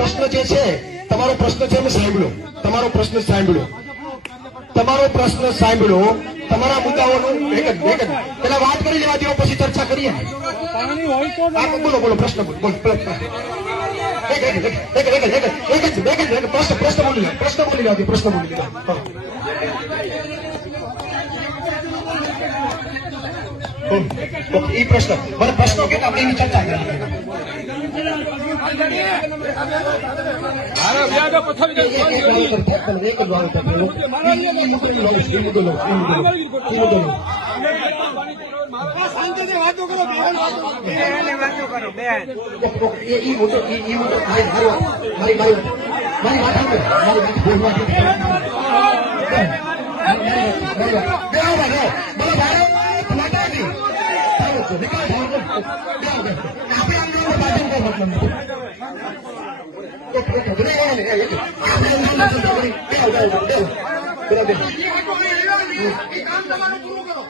પ્રશ્ન જે છે, તમારો પ્રશ્ન છે મેં સાંભળ્યો તમારો પ્રશ્ન સાંભળ્યો તમારો પ્રશ્ન સાંભળ્યો તમારા મુદ્દાઓનું એક જ એક જ. પેલા વાત કરી લેવા દેવા પછી ચર્ચા કરીએ. બોલો બોલો, પ્રશ્ન બોલો પ્રશ્ન પ્રશ્ન બોલી લે, પ્રશ્ન બોલી લે, પ્રશ્ન બોલી લે. એ પ્રશ્ન. મને પ્રશ્નો કે આપણે એની ચર્ચા કરી શાંતિથી વાતો કરો બેન વાતો કરો બેન એ મોટો એ મોટો મારી મારી મારી વાત મારી વાત બોલવા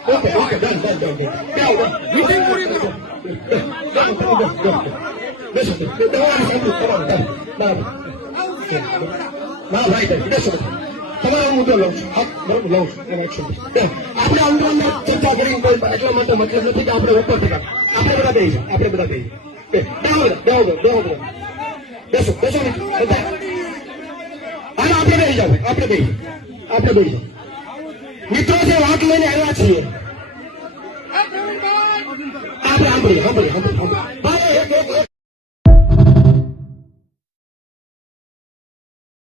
okay okay done done done done લઉં છું હા બરાબર લઉં છું એમાં એકસો આપણે અંદરમાં ચર્ચા કરી એટલા માટે મતલબ નથી કે આપણે ઉપર આપણે બધા બેસી આપણે બધા બેસી બેહો બેહો બેહો બેસો બેસો બધા હા આપણે બેસી જાવ આપણે બેસી આપણે બેસી જાઓ મિત્રો જે વાત લઈને આવ્યા છીએ આપણે સાંભળીએ સાંભળીએ સાંભળીએ સાંભળીએ